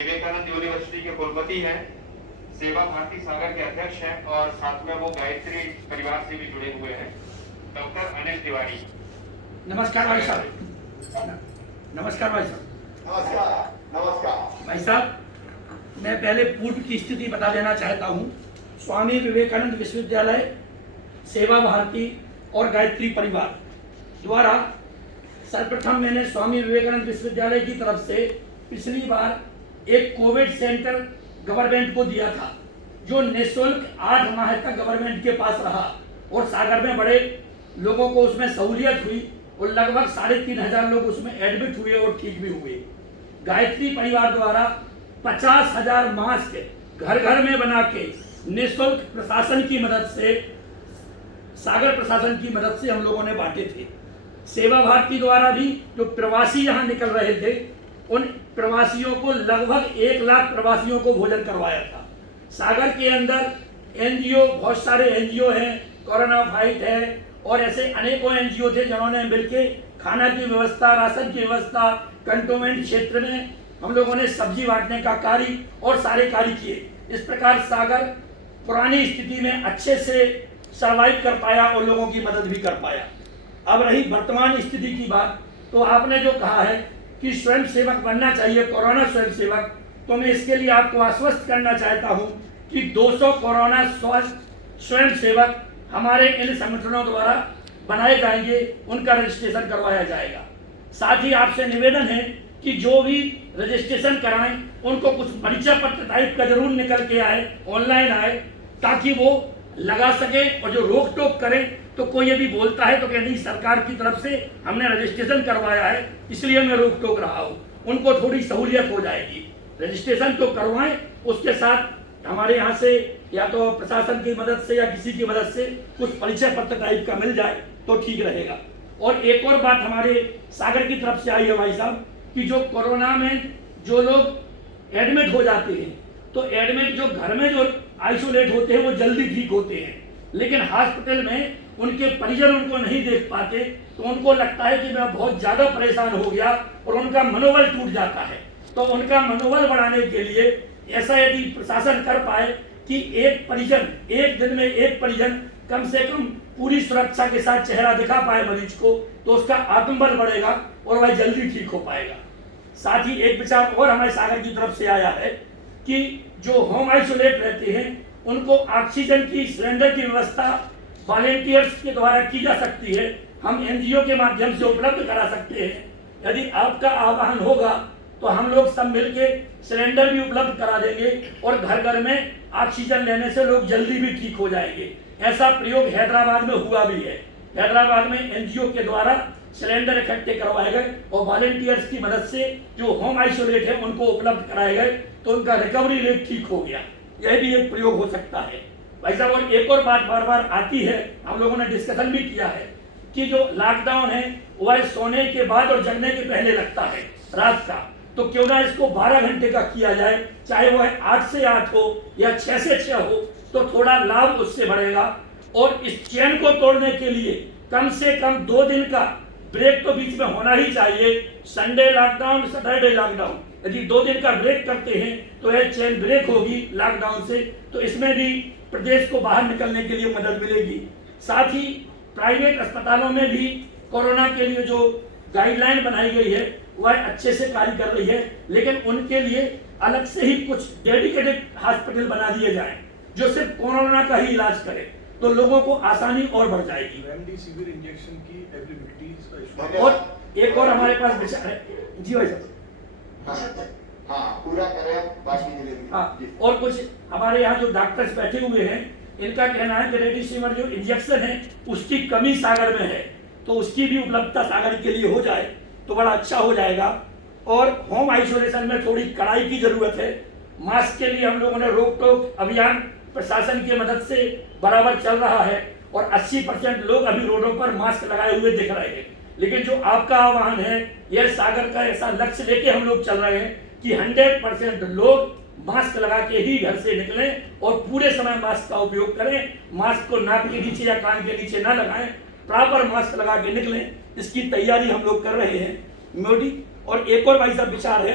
Vivekananda university के कुलपति हैं, सेवा भारती सागर के अध्यक्ष हैं और साथ में वो गायत्री परिवार से भी जुड़े हुए हैं, डॉक्टर अनिल तिवारी। नमस्कार भाई साहब। नमस्कार भाई साहब। नमस्कार। नमस्कार भाई साहब, मैं पहले पूर्व की स्थिति बता देना चाहता हूँ। स्वामी विवेकानंद विश्वविद्यालय, सेवा भारती और गायत्री परिवार द्वारा सर्वप्रथम मैंने स्वामी विवेकानंद विश्वविद्यालय की तरफ से पिछली बार एक कोविड सेंटर गवर्नमेंट को दिया था, जो निःशुल्क 8 माह तक गवर्नमेंट के पास रहा और सागर में बड़े लोगों को उसमें सहूलियत हुई और लगभग 3500 लोग उसमें एडमिट हुए और ठीक भी हुए। गायत्री परिवार द्वारा 50,000 मास्क घर घर में बना के निःशुल्क प्रशासन की मदद से, सागर प्रशासन की मदद से हम लोगों ने बांटे थे। सेवा भारती द्वारा भी जो प्रवासी यहाँ निकल रहे थे, उन प्रवासियों को लगभग 1 लाख प्रवासियों को भोजन करवाया था। सागर के अंदर एनजीओ, बहुत सारे एनजीओ हैं, कोरोना फाइट है और ऐसे अनेकों एनजीओ थे जिन्होंने मिलकर खाना की व्यवस्था, राशन की व्यवस्था, कंटोनमेंट क्षेत्र में हम लोगों ने सब्जी बांटने का कार्य और सारे कार्य किए। इस प्रकार सागर पुरानी स्थिति में अच्छे से सर्वाइव कर पाया और लोगों की मदद भी कर पाया। अब रही वर्तमान स्थिति की बात, तो आपने जो कहा है कि स्वयं सेवक बनना चाहिए, कोरोना स्वयं सेवक, तो मैं इसके लिए आपको आश्वस्त करना चाहता हूं कि 200 कोरोना स्वयं सेवक हमारे इन संगठनों द्वारा बनाए जाएंगे, उनका रजिस्ट्रेशन करवाया जाएगा। साथ ही आपसे निवेदन है कि जो भी रजिस्ट्रेशन कराएं उनको कुछ परिचय पत्र टाइप का जरूर निकल के आए, ऑनलाइन आए, ताकि वो लगा सके और जो रोक टोक करें तो कोई यदि बोलता है तो कहते हैं सरकार की तरफ से हमने रजिस्ट्रेशन करवाया है इसलिए मैं रोक टोक रहा हूँ, उनको थोड़ी सहूलियत हो जाएगी। रजिस्ट्रेशन तो करवाएं, उसके साथ हमारे यहाँ से या तो प्रशासन की मदद से या किसी की मदद से कुछ परिचय पत्र टाइप का मिल जाए तो ठीक रहेगा। और एक और बात हमारे सागर की तरफ से आई है भाई साहब, कि जो कोरोना में जो लोग एडमिट हो जाते हैं, तो एडमिट जो घर में जो आइसोलेट होते हैं वो जल्दी ठीक होते हैं, लेकिन हॉस्पिटल में उनके परिजन उनको नहीं देख पाते, तो उनको लगता है कि मैं बहुत ज्यादा परेशान हो गया और उनका मनोबल टूट जाता है। तो उनका मनोबल बढ़ाने के लिए ऐसा यदि प्रशासन कर पाए कि एक परिजन, एक दिन में एक परिजन कम से कम पूरी सुरक्षा के साथ चेहरा दिखा पाए मरीज को, तो उसका आत्मबल बढ़ेगा और वह जल्दी ठीक हो पाएगा। साथ ही एक विचार और हमारे सागर की तरफ से आया है कि जो होम आइसोलेट रहते हैं उनको ऑक्सीजन की सिलेंडर की व्यवस्था वॉलेंटियर्स के द्वारा की जा सकती है, हम एनजीओ के माध्यम से उपलब्ध करा सकते हैं। यदि आपका आह्वान होगा तो हम लोग सब मिलके सिलेंडर भी उपलब्ध करा देंगे और घर घर में ऑक्सीजन लेने से लोग जल्दी भी ठीक हो जाएंगे। ऐसा प्रयोग हैदराबाद में हुआ भी है। हैदराबाद में एनजीओ के द्वारा सिलेंडर इकट्ठे करवाए गए और वॉलेंटियर्स की मदद से जो होम आइसोलेट है उनको उपलब्ध कराए गए, तो उनका रिकवरी रेट ठीक हो गया। यह भी एक प्रयोग हो सकता है भाई साहब। और एक और बात बार बार आती है, हम लोगों ने डिस्कशन भी किया है कि जो लॉकडाउन है वह सोने के बाद और जगने के पहले लगता है रात का, तो क्यों ना इसको 12 घंटे का किया जाए, चाहे वह 8 से 8 हो या 6 से 6 हो, तो थोड़ा लाभ उससे बढ़ेगा। और इस चेन को तोड़ने के लिए कम से कम 2 दिन का ब्रेक तो बीच में होना ही चाहिए। संडे लॉकडाउन, सैटरडे लॉकडाउन, यदि 2 दिन का ब्रेक करते हैं तो यह चेन ब्रेक होगी लॉकडाउन से, तो इसमें भी प्रदेश को बाहर निकलने के लिए मदद मिलेगी। साथ ही प्राइवेट अस्पतालों में भी कोरोना के लिए जो गाइडलाइन बनाई गई है वह अच्छे से कार्य कर रही है, लेकिन उनके लिए अलग से ही कुछ डेडिकेटेड हॉस्पिटल बना दिए जाएं जो सिर्फ कोरोना का ही इलाज करे, तो लोगों को आसानी और बढ़ जाएगी। रेमडेसिविर इंजेक्शन की अवेलेबिलिटी का इशू। और एक और हमारे पास विचार है जी भाई साहब। हाँ, पूरा करें बाकी। हाँ, और कुछ हमारे यहाँ जो डॉक्टर्स बैठे हुए हैं, इनका कहना है कि रेमडेसिविर जो इंजेक्शन है उसकी कमी सागर में है, तो उसकी भी उपलब्धता सागर के लिए हो जाए तो बड़ा अच्छा हो जाएगा। और होम आइसोलेशन में थोड़ी कड़ाई की जरूरत है। मास्क के लिए हम लोगों ने रोक टोक अभियान प्रशासन की मदद से बराबर चल रहा है और 80% लोग अभी रोडों पर मास्क लगाए हुए दिख रहे हैं, लेकिन जो आपका आह्वान है, यह सागर का ऐसा लक्ष्य लेके हम लोग चल रहे हैं कि 100% लोग मास्क लगा के ही घर से निकलें और पूरे समय मास्क का उपयोग करें। मास्क को नाक के नीचे या कान के नीचे ना लगाएं, प्रॉपर मास्क लगा के निकलें। इसकी तैयारी हम लोग कर रहे हैं मोदी। और एक और भाई साहब विचार है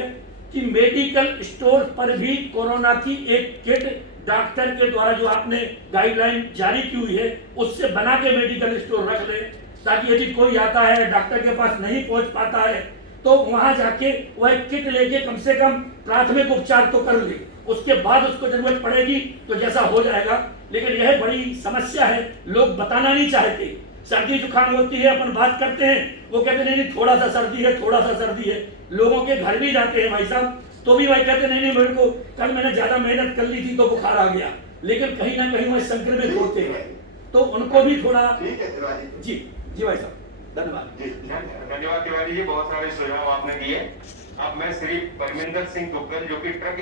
कि मेडिकल स्टोर पर भी कोरोना की एक किट डॉक्टर के द्वारा जो आपने गाइडलाइन जारी की हुई है उससे बना के मेडिकल स्टोर रख ले, ताकि यदि कोई आता है डॉक्टर के पास नहीं पहुंच पाता है तो वहां जाके वह किट लेके कम से कम प्राथमिक उपचार तो कर ले, उसके बाद उसको जरूरत पड़ेगी तो जैसा हो जाएगा। लेकिन यह बड़ी समस्या है, लोग बताना नहीं चाहते। सर्दी जुकाम होती है, अपन बात करते हैं, वो कहते नहीं थोड़ा सा सर्दी है, थोड़ा सा सर्दी है। लोगों के घर भी जाते हैं भाई साहब, तो भी भाई कहते नहीं मेरे को कल मैंने ज्यादा मेहनत कर ली थी तो बुखार आ गया, लेकिन कहीं ना कहीं वह संक्रमित होते हैं, तो उनको भी थोड़ा। ठीक है तिवारी जी जी भाई साहब, धन्यवाद। जी धन्यवाद तिवारी जी, बहुत सारे सुझाव आपने दिए। अब मैं श्री परमिंदर सिंह दुग्गल जो कि ट्रक